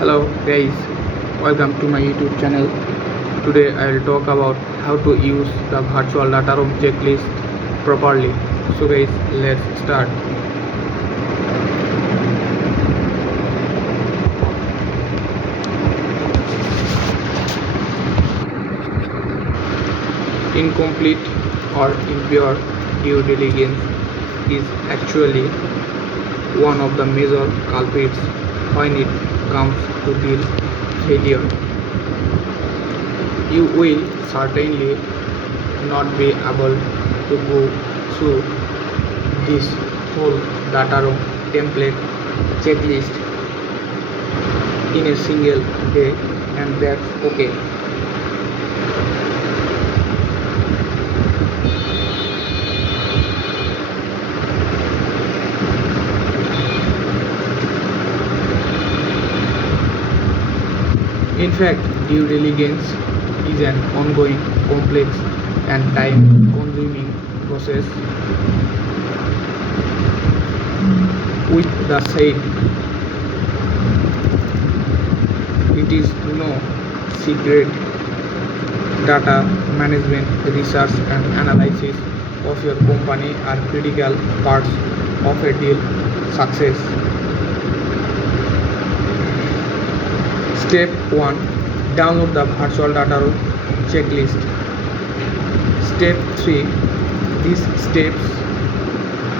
Hello guys, welcome to my YouTube channel. Today I will talk about how to use the virtual data room checklist properly. So guys, let's start. Incomplete or impure due diligence is actually one of the major culprits when it comes to deal failure. You will certainly not be able to go through this whole data room template checklist in a single day, and that's okay. In fact, due diligence is an ongoing, complex, and time consuming process. With the said, it is no secret data management, research, and analysis of your company are critical parts of a deal success. Step 1. Download the virtual data room checklist. Step 3. These steps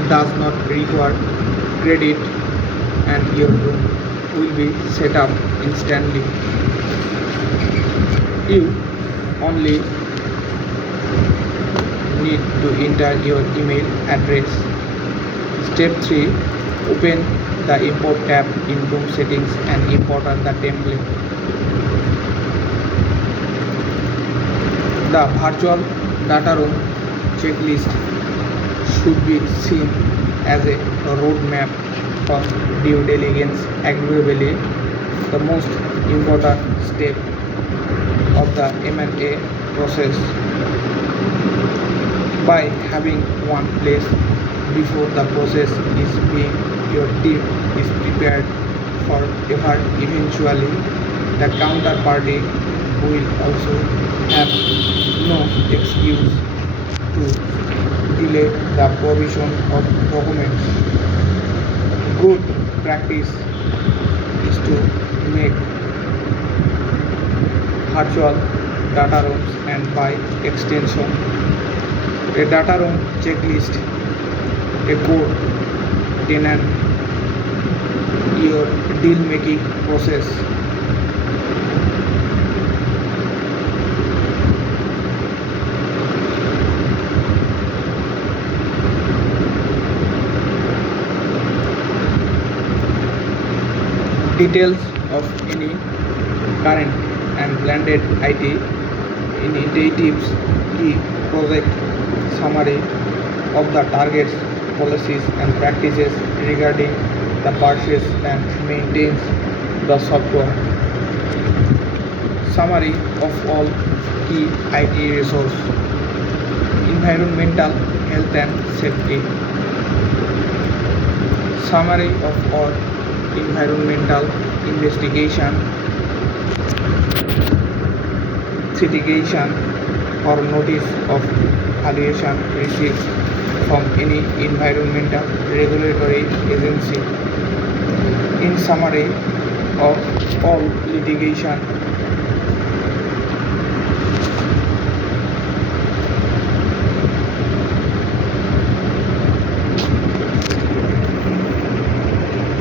does not require credit and your room will be set up instantly. You only need to enter your email address. Step 3. Open the import tab in room settings and import the template. The virtual data room checklist should be seen as a roadmap for due diligence, arguably the most important step of the M&A process. By having one place before the process is being, your team is prepared for eventually the counterparty will also have no excuse to delay the provision of documents. Good practice is to make virtual data rooms and by extension a data room checklist a core tenant your deal making process. Details of any current and planned IT initiatives, key project summary of the targets, policies and practices regarding the purchase and maintains the software. Summary of all key IT resource, environmental health and safety. Summary of all environmental investigation, citation or notice of valuation received from any environmental regulatory agency. In summary of all litigation.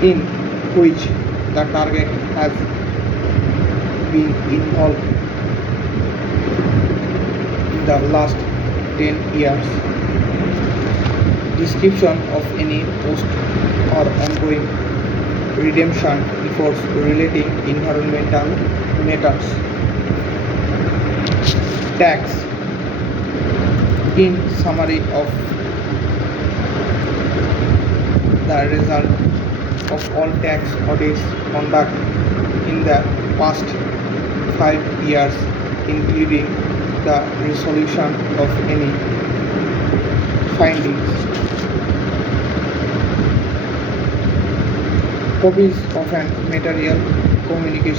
In which the target has been involved in the last 10 years. Description of any post or ongoing redemption efforts relating environmental matters. Tax. In summary of the result of all tax audits conducted in the past 5 years, including the resolution of any findings. Copies of an material communication